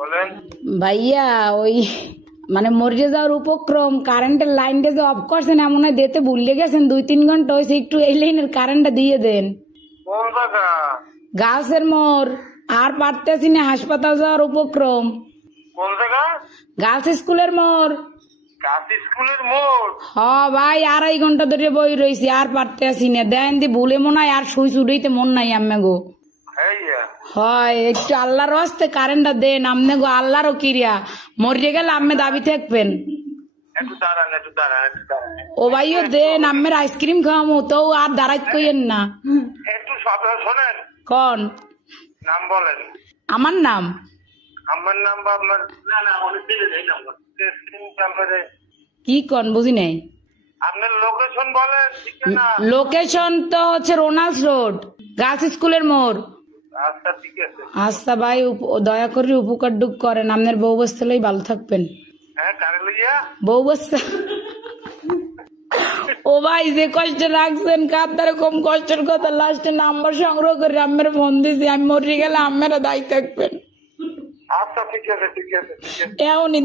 বলেন। ভাইয়া ওই মানে মরে যাওয়ার উপক্রম কারেন্টের লাইনটা যে অফ করছেন এমন হয় দিতে ভুলে গেছেন 2-3 ঘন্টা হয়েছে একটু এই লাইনের কারেন্টটা দিয়ে দেন। কোন জায়গা? গাছের মোড় আর পারতেছি না হাসপাতাল যাওয়ার উপক্রম। কোন জায়গা? গার্লস স্কুলের মোড়। গাছ স্কুলের মোড়। হ ভাই 2.5 ঘন্টা ধরে বই রয়েছি আর পারতেছি না দেন দি ভুলে মনে হয় আর সুই চুড়াইতে মন নাই আম্মে গো। হ্যাঁ হয় একটু আল্লাহর হস্তে কারেন্টটা দেন আমনে গো আল্লাহরও কিরিয়া মরিয়ে গেলে আম্মে দাবি থাকবেন। একটু দাঁড়ান একটু দাঁড়ান একটু দাঁড়ান ও ভাইও দেন আম্মের আইসক্রিম খাওয়ামো তো আর দাঁড়াইত কইেন না। একটু শোনেন। কন নাম বলেন। আমার নাম আমার নাম বা আপনার না অনেক দিলে এই নাম্বার নাম্বারে কি কন বুঝি নাই। আপনার লোকেশন বলেন ঠিকানা। লোকেশন তো হচ্ছে রোনাল্ডস রোড গার্লস স্কুলের মোড়। আচ্ছা ঠিক আছে। আচ্ছা ভাই দয়া করে উপকার ডুক করেন আপনার বউ বসতে লই ভালো থাকবেন। হ্যাঁ কারে লইয়া? বউ বসতে ও ভাই যে কষ্ট রাখছেন কার কম কষ্টের কথা লাস্টে নাম্বার সংগ্রহ করে আম্মের ফোন দিছি আমি মরে গেলে আম্মেরা দায়ী থাকবেন। আচ্ছা ঠিক আছে ঠিক আছে ঠিক আছে। এমনই